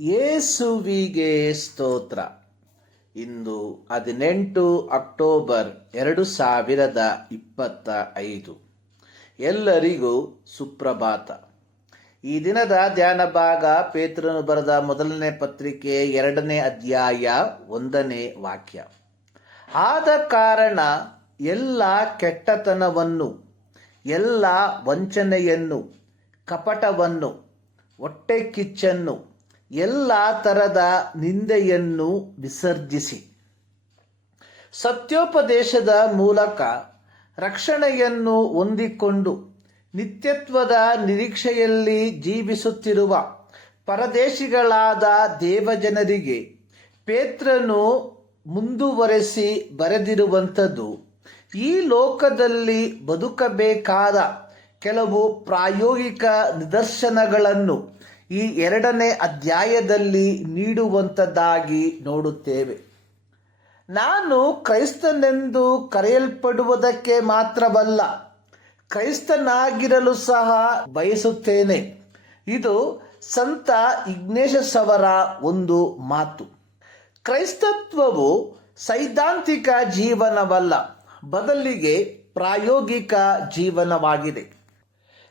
ಯೇಸುವಿಗೆ ಸ್ತೋತ್ರ. ಇಂದು ಹದಿನೆಂಟು ಅಕ್ಟೋಬರ್ ಎರಡು ಸಾವಿರದ ಇಪ್ಪತ್ತ ಐದು. ಎಲ್ಲರಿಗೂ ಸುಪ್ರಭಾತ. ಈ ದಿನದ ಧ್ಯಾನ ಭಾಗ ಪೇತ್ರನು ಬರೆದ ಮೊದಲನೇ ಪತ್ರಿಕೆ ಎರಡನೇ ಅಧ್ಯಾಯ ಒಂದನೇ ವಾಕ್ಯ. ಆದ ಕಾರಣ ಎಲ್ಲ ಕೆಟ್ಟತನವನ್ನು, ಎಲ್ಲ ವಂಚನೆಯನ್ನು, ಕಪಟವನ್ನು, ಹೊಟ್ಟೆ ಕಿಚ್ಚನ್ನು ಎಲ್ಲ ಥರದ ನಿಂದೆಯನ್ನು ವಿಸರ್ಜಿಸಿ. ಸತ್ಯೋಪದೇಶದ ಮೂಲಕ ರಕ್ಷಣೆಯನ್ನು ಹೊಂದಿಕೊಂಡು ನಿತ್ಯತ್ವದ ನಿರೀಕ್ಷೆಯಲ್ಲಿ ಜೀವಿಸುತ್ತಿರುವ ಪರದೇಶಿಗಳಾದ ದೇವಜನರಿಗೆ ಪೇತ್ರನು ಮುಂದುವರೆಸಿ ಬರೆದಿರುವಂಥದ್ದು, ಈ ಲೋಕದಲ್ಲಿ ಬದುಕಬೇಕಾದ ಕೆಲವು ಪ್ರಾಯೋಗಿಕ ನಿದರ್ಶನಗಳನ್ನು ಈ ಎರಡನೇ ಅಧ್ಯಾಯದಲ್ಲಿ ನೀಡುವಂಥದ್ದಾಗಿ ನೋಡುತ್ತೇವೆ. ನಾನು ಕ್ರೈಸ್ತನೆಂದು ಕರೆಯಲ್ಪಡುವುದಕ್ಕೆ ಮಾತ್ರವಲ್ಲ, ಕ್ರೈಸ್ತನಾಗಿರಲು ಸಹ ಬಯಸುತ್ತೇನೆ. ಇದು ಸಂತ ಇಗ್ನೇಶಸವರ ಒಂದು ಮಾತು. ಕ್ರೈಸ್ತತ್ವವು ಸೈದ್ಧಾಂತಿಕ ಜೀವನವಲ್ಲ, ಬದಲಿಗೆ ಪ್ರಾಯೋಗಿಕ ಜೀವನವಾಗಿದೆ.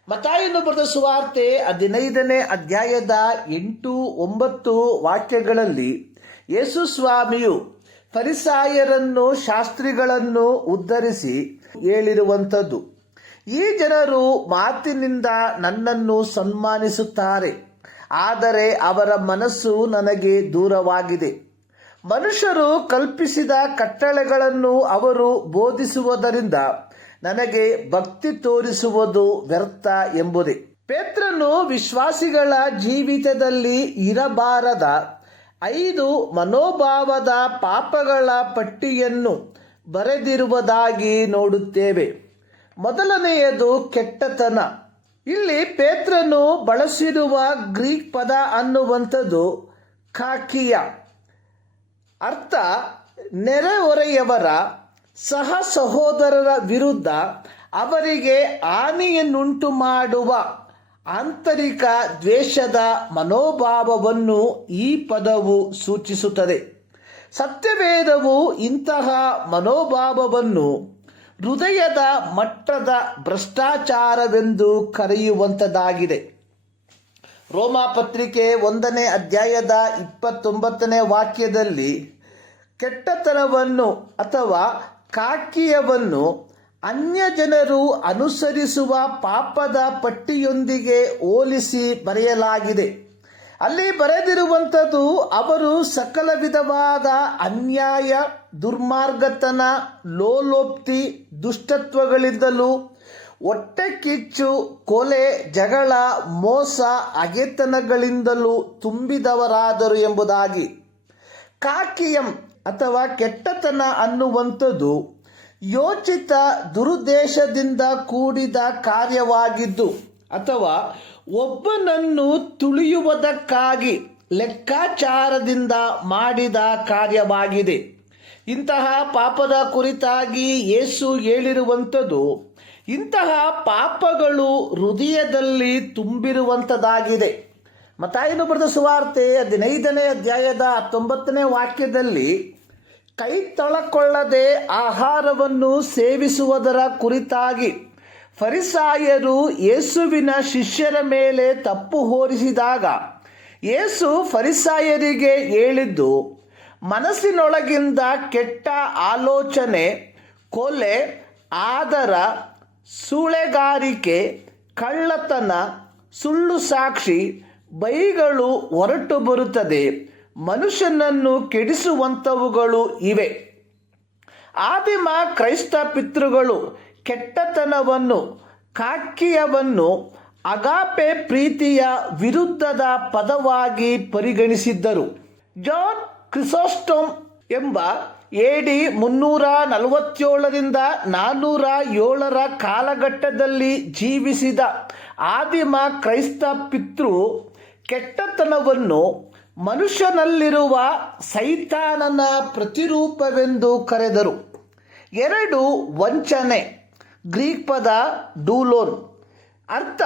ಮತಾಯನು ಬರೆದ ಸುವಾರ್ತೆ ಹದಿನೈದನೇ ಅಧ್ಯಾಯದ ಎಂಟು ಒಂಬತ್ತು ವಾಕ್ಯಗಳಲ್ಲಿ ಯೇಸು ಸ್ವಾಮಿಯು ಪರಿಸಾಯರನ್ನು ಶಾಸ್ತ್ರಿಗಳನ್ನು ಉದ್ಧರಿಸಿ ಹೇಳಿರುವಂಥದ್ದು. ಈ ಜನರು ಮಾತಿನಿಂದ ನನ್ನನ್ನು ಸನ್ಮಾನಿಸುತ್ತಾರೆ, ಆದರೆ ಅವರ ಮನಸ್ಸು ನನಗೆ ದೂರವಾಗಿದೆ. ಮನುಷ್ಯರು ಕಲ್ಪಿಸಿದ ಕಟ್ಟಳೆಗಳನ್ನು ಅವರು ಬೋಧಿಸುವುದರಿಂದ ನನಗೆ ಭಕ್ತಿ ತೋರಿಸುವುದು ವ್ಯರ್ಥ ಎಂಬುದೇ. ಪೇತ್ರನು ವಿಶ್ವಾಸಿಗಳ ಜೀವಿತದಲ್ಲಿ ಇರಬಾರದ ಐದು ಮನೋಭಾವದ ಪಾಪಗಳ ಪಟ್ಟಿಯನ್ನು ಬರೆದಿರುವುದಾಗಿ ನೋಡುತ್ತೇವೆ. ಮೊದಲನೆಯದು ಕೆಟ್ಟತನ. ಇಲ್ಲಿ ಪೇತ್ರನು ಬಳಸಿರುವ ಗ್ರೀಕ್ ಪದ ಅನ್ನುವಂಥದ್ದು ಖಾಕಿಯ. ಅರ್ಥ ನೆರೆಹೊರೆಯವರ ಸಹ ಸಹೋದರರ ವಿರುದ್ಧ ಅವರಿಗೆ ಹಾನಿಯನ್ನುಂಟು ಮಾಡುವ ಆಂತರಿಕ ದ್ವೇಷದ ಮನೋಭಾವವನ್ನು ಈ ಪದವು ಸೂಚಿಸುತ್ತದೆ. ಸತ್ಯವೇದವು ಇಂತಹ ಮನೋಭಾವವನ್ನು ಹೃದಯದ ಮಟ್ಟದ ಭ್ರಷ್ಟಾಚಾರವೆಂದು ಕರೆಯುವಂಥದ್ದಾಗಿದೆ ರೋಮಾಪತ್ರಿಕೆ ಒಂದನೇ ಅಧ್ಯಾಯದ ಇಪ್ಪತ್ತೊಂಬತ್ತನೇ ವಾಕ್ಯದಲ್ಲಿ ಕೆಟ್ಟತನವನ್ನು ಅಥವಾ ಕಾಕಿಯವನ್ನು ಅನ್ಯ ಜನರು ಅನುಸರಿಸುವ ಪಾಪದ ಪಟ್ಟಿಯೊಂದಿಗೆ ಹೋಲಿಸಿ ಬರೆಯಲಾಗಿದೆ. ಅಲ್ಲಿ ಬರೆದಿರುವಂಥದ್ದು ಅವರು ಸಕಲ ವಿಧವಾದ ಅನ್ಯಾಯ, ದುರ್ಮಾರ್ಗತನ ಲೋಲೋಪ್ತಿ ದುಷ್ಟತ್ವಗಳಿಂದಲೂ ಹೊಟ್ಟೆ ಕಿಚ್ಚು, ಕೊಲೆ, ಜಗಳ, ಮೋಸ, ಅಗೆತನಗಳಿಂದಲೂ ತುಂಬಿದವರಾದರು ಎಂಬುದಾಗಿ ಕಾಕಿಯಂ ಅಥವಾ ಕೆಟ್ಟತನ ಅನ್ನುವಂಥದ್ದು ಯೋಚಿತ ದುರುದ್ದೇಶದಿಂದ ಕೂಡಿದ ಕಾರ್ಯವಾಗಿದ್ದು ಅಥವಾ ಒಬ್ಬನನ್ನು ತುಳಿಯುವುದಕ್ಕಾಗಿ ಲೆಕ್ಕಾಚಾರದಿಂದ ಮಾಡಿದ ಕಾರ್ಯವಾಗಿದೆ. ಇಂತಹ ಪಾಪದ ಕುರಿತಾಗಿ ಯೇಸು ಹೇಳಿರುವಂಥದ್ದು ಇಂತಹ ಪಾಪಗಳು ಹೃದಯದಲ್ಲಿ ತುಂಬಿರುವಂಥದ್ದಾಗಿದೆ. ಮತಾಯನು ಬರೆದ ಸುವಾರ್ತೆ ಹದಿನೈದನೇ ಅಧ್ಯಾಯದ ಹತ್ತೊಂಬತ್ತನೇ ವಾಕ್ಯದಲ್ಲಿ, ಕೈ ತೊಳಕೊಳ್ಳದೆ ಆಹಾರವನ್ನು ಸೇವಿಸುವುದರ ಕುರಿತಾಗಿ ಫರಿಸಾಯರು ಯೇಸುವಿನ ಶಿಷ್ಯರ ಮೇಲೆ ತಪ್ಪು ಹೋರಿಸಿದಾಗ, ಯೇಸು ಫರಿಸಾಯರಿಗೆ ಹೇಳಿದ್ದು, ಮನಸ್ಸಿನೊಳಗಿಂದ ಕೆಟ್ಟ ಆಲೋಚನೆ, ಕೊಲೆ, ಆದರ, ಸೂಳೆಗಾರಿಕೆ, ಕಳ್ಳತನ, ಸುಳ್ಳು ಸಾಕ್ಷಿ ಬೈಗಳು ಹೊರಟು ಬರುತ್ತದೆ. ಮನುಷ್ಯನನ್ನು ಕೆಡಿಸುವಂಥವುಗಳು ಇವೆ. ಆದಿಮ ಕ್ರೈಸ್ತ ಪಿತೃಗಳು ಕೆಟ್ಟತನವನ್ನು ಕಾಕಿಯವನ್ನು ಅಗಾಪೆ ಪ್ರೀತಿಯ ವಿರುದ್ಧದ ಪದವಾಗಿ ಪರಿಗಣಿಸಿದ್ದರು. ಜಾನ್ ಕ್ರಿಸೋಸ್ಟೋಮ್ ಎಂಬ ಎಡಿ ಮುನ್ನೂರ ನಲವತ್ತೇಳರಿಂದ ನಾನ್ನೂರ ಏಳರ ಕಾಲಘಟ್ಟದಲ್ಲಿ ಜೀವಿಸಿದ ಆದಿಮ ಕ್ರೈಸ್ತ ಪಿತೃ ಕೆಟ್ಟತನವನ್ನು ಮನುಷ್ಯನಲ್ಲಿರುವ ಸೈತಾನನ ಪ್ರತಿರೂಪವೆಂದು ಕರೆದರು. ಎರಡು ವಂಚನೆ, ಗ್ರೀಕ್ ಪದ ಡೂಲೋನ್, ಅರ್ಥ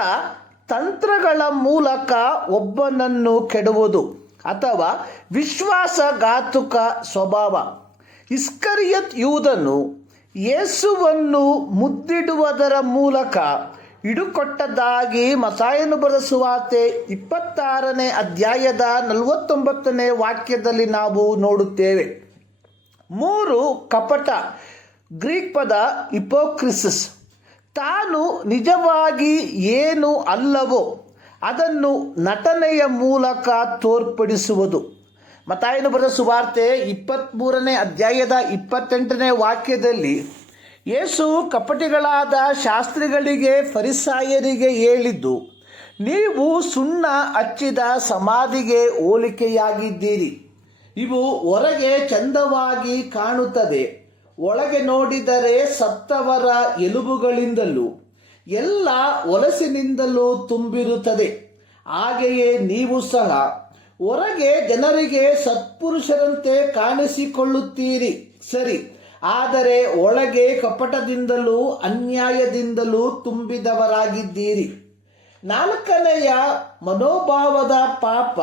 ತಂತ್ರಗಳ ಮೂಲಕ ಒಬ್ಬನನ್ನು ಕೆಡುವುದು ಅಥವಾ ವಿಶ್ವಾಸಘಾತುಕ ಸ್ವಭಾವ. ಇಸ್ಕರಿಯತ್ ಯೂದನು ಯೇಸುವನ್ನು ಮುದ್ದಿಡುವುದರ ಮೂಲಕ ಹಿಡುಕೊಟ್ಟದ್ದಾಗಿ ಮಸಾಯನು ಬರೆದ ಸುವಾರ್ತೆ ಇಪ್ಪತ್ತಾರನೇ ಅಧ್ಯಾಯದ ನಲವತ್ತೊಂಬತ್ತನೇ ವಾಕ್ಯದಲ್ಲಿ ನಾವು ನೋಡುತ್ತೇವೆ. ಮೂರು ಕಪಟ ಗ್ರೀಕ್ ಪದ ಇಪೋಕ್ರಿಸಿಸ್ ತಾನು ನಿಜವಾಗಿ ಏನು ಅಲ್ಲವೋ ಅದನ್ನು ನಟನೆಯ ಮೂಲಕ ತೋರ್ಪಡಿಸುವುದು. ಮತಾಯನು ಬರೆದ ಸುವಾರ್ತೆ ಇಪ್ಪತ್ತ್ಮೂರನೇ ಅಧ್ಯಾಯದ ಇಪ್ಪತ್ತೆಂಟನೇ ವಾಕ್ಯದಲ್ಲಿ ಯೇಸು ಕಪಟಿಗಳಾದ ಶಾಸ್ತ್ರಿಗಳಿಗೆ, ಫರಿಸಾಯರಿಗೆ ಹೇಳಿದ್ದು, ನೀವು ಸುಣ್ಣ ಹಚ್ಚಿದ ಸಮಾಧಿಗೆ ಹೋಲಿಕೆಯಾಗಿದ್ದೀರಿ. ಇವು ಹೊರಗೆ ಚಂದವಾಗಿ ಕಾಣುತ್ತದೆ. ಒಳಗೆ ನೋಡಿದರೆ ಸತ್ತವರ ಎಲುಬುಗಳಿಂದಲೂ, ಎಲ್ಲ ಹೊಲಸಿನಿಂದಲೂ ತುಂಬಿರುತ್ತದೆ. ಹಾಗೆಯೇ ನೀವು ಸಹ ಹೊರಗೆ ಜನರಿಗೆ ಸತ್ಪುರುಷರಂತೆ ಕಾಣಿಸಿಕೊಳ್ಳುತ್ತೀರಿ. ಸರಿ ಆದರೆ ಒಳಗೆ ಕಪಟದಿಂದಲೂ ಅನ್ಯಾಯದಿಂದಲೂ ತುಂಬಿದವರಾಗಿದ್ದೀರಿ. ನಾಲ್ಕನೆಯ ಮನೋಭಾವದ ಪಾಪ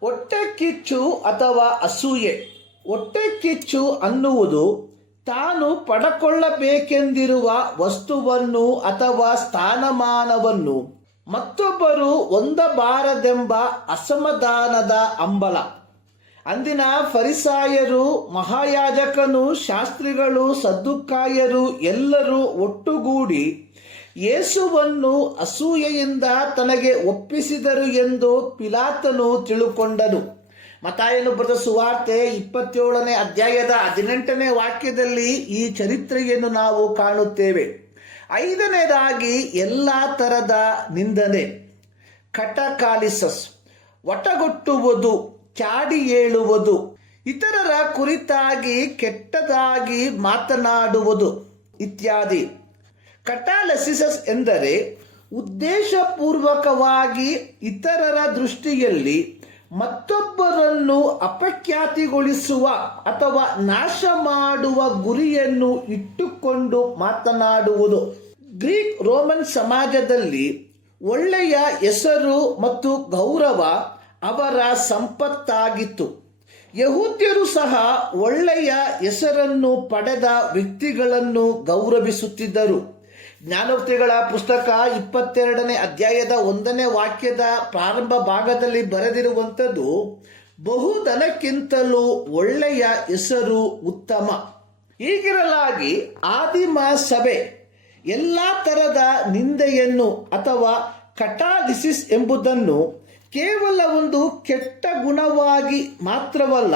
ಹೊಟ್ಟೆ ಕಿಚ್ಚು ಅಥವಾ ಅಸೂಯೆ. ಹೊಟ್ಟೆ ಕಿಚ್ಚು ಅನ್ನುವುದು ತಾನು ಪಡಕೊಳ್ಳಬೇಕೆಂದಿರುವ ವಸ್ತುವನ್ನು ಅಥವಾ ಸ್ಥಾನಮಾನವನ್ನು ಮತ್ತೊಬ್ಬರು ಹೊಂದಬಾರದೆಂಬ ಅಸಮಾಧಾನದ ಅಂಬಲ ಅಂದಿನ ಫರಿಸಾಯರು, ಮಹಾಯಾಜಕನು, ಶಾಸ್ತ್ರಿಗಳು, ಸದ್ದುಕಾಯರು ಎಲ್ಲರೂ ಒಟ್ಟುಗೂಡಿ ಯೇಸುವನ್ನು ಅಸೂಯೆಯಿಂದ ತನಗೆ ಒಪ್ಪಿಸಿದರು ಎಂದು ಪಿಲಾತನು ತಿಳುಕೊಂಡನು. ಮತಾಯನು ಬರೆದ ಸುವಾರ್ತೆ ಇಪ್ಪತ್ತೇಳನೇ ಅಧ್ಯಾಯದ ಹದಿನೆಂಟನೇ ವಾಕ್ಯದಲ್ಲಿ ಈ ಚರಿತ್ರೆಯನ್ನು ನಾವು ಕಾಣುತ್ತೇವೆ. ಐದನೇದಾಗಿ, ಎಲ್ಲ ಥರದ ನಿಂದನೆ. ಕಟಕಾಲಿಸಸ್ ಒಟಗೊಟ್ಟುವುದು ಚಾಡಿ ಹೇಳುವುದು. ಇತರರ ಕುರಿತಾಗಿ ಕೆಟ್ಟದಾಗಿ ಮಾತನಾಡುವುದು ಇತ್ಯಾದಿ. ಕಟಾಲಸಿಸಸ್ ಎಂದರೆ ಉದ್ದೇಶಪೂರ್ವಕವಾಗಿ ಇತರರ ದೃಷ್ಟಿಯಲ್ಲಿ ಮತ್ತೊಬ್ಬರನ್ನು ಅಪಖ್ಯಾತಿಗೊಳಿಸುವ ಅಥವಾ ನಾಶ ಮಾಡುವ ಗುರಿಯನ್ನು ಇಟ್ಟುಕೊಂಡು ಮಾತನಾಡುವುದು. ಗ್ರೀಕ್ ರೋಮನ್ ಸಮಾಜದಲ್ಲಿ ಒಳ್ಳೆಯ ಹೆಸರು ಮತ್ತು ಗೌರವ ಅವರ ಸಂಪತ್ತಾಗಿತ್ತು. ಯಹೂದ್ಯರು ಸಹ ಒಳ್ಳೆಯ ಹೆಸರನ್ನು ಪಡೆದ ವ್ಯಕ್ತಿಗಳನ್ನು ಗೌರವಿಸುತ್ತಿದ್ದರು. ಜ್ಞಾನೋಕ್ತಿಗಳ ಪುಸ್ತಕ ಇಪ್ಪತ್ತೆರಡನೇ ಅಧ್ಯಾಯದ ಒಂದನೇ ವಾಕ್ಯದ ಪ್ರಾರಂಭ ಭಾಗದಲ್ಲಿ ಬರೆದಿರುವಂಥದ್ದು, ಬಹುಧನಕ್ಕಿಂತಲೂ ಒಳ್ಳೆಯ ಹೆಸರು ಉತ್ತಮ. ಹೀಗಿರಲಾಗಿ ಆದಿಮ ಸಭೆ ಎಲ್ಲ ಥರದ ನಿಂದೆಯನ್ನು ಅಥವಾ ಕಟಾಲಿಸಿಸ್ ಎಂಬುದನ್ನು ಕೇವಲ ಒಂದು ಕೆಟ್ಟ ಗುಣವಾಗಿ ಮಾತ್ರವಲ್ಲ,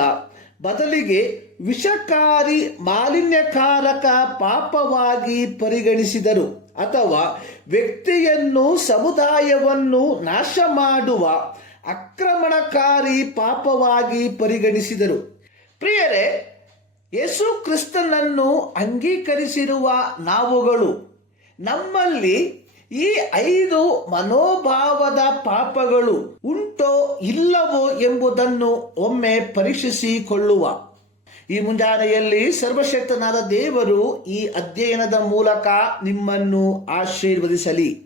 ಬದಲಿಗೆ ವಿಷಕಾರಿ ಮಾಲಿನ್ಯಕಾರಕ ಪಾಪವಾಗಿ ಪರಿಗಣಿಸಿದರು ಅಥವಾ ವ್ಯಕ್ತಿಯನ್ನು ಸಮುದಾಯವನ್ನು ನಾಶ ಮಾಡುವ ಆಕ್ರಮಣಕಾರಿ ಪಾಪವಾಗಿ ಪರಿಗಣಿಸಿದರು. ಪ್ರಿಯರೇ, ಯೇಸು ಕ್ರಿಸ್ತನನ್ನು ಅಂಗೀಕರಿಸಿರುವ ನಾವುಗಳು ನಮ್ಮಲ್ಲಿ ಈ ಐದು ಮನೋಭಾವದ ಪಾಪಗಳು ಉಂಟೋ ಇಲ್ಲವೋ ಎಂಬುದನ್ನು ಒಮ್ಮೆ ಪರೀಕ್ಷಿಸಿಕೊಳ್ಳುವ. ಈ ಮುಂಜಾನೆಯಲ್ಲಿ ಸರ್ವಶಕ್ತನಾದ ದೇವರು ಈ ಅಧ್ಯಯನದ ಮೂಲಕ ನಿಮ್ಮನ್ನು ಆಶೀರ್ವದಿಸಲಿ.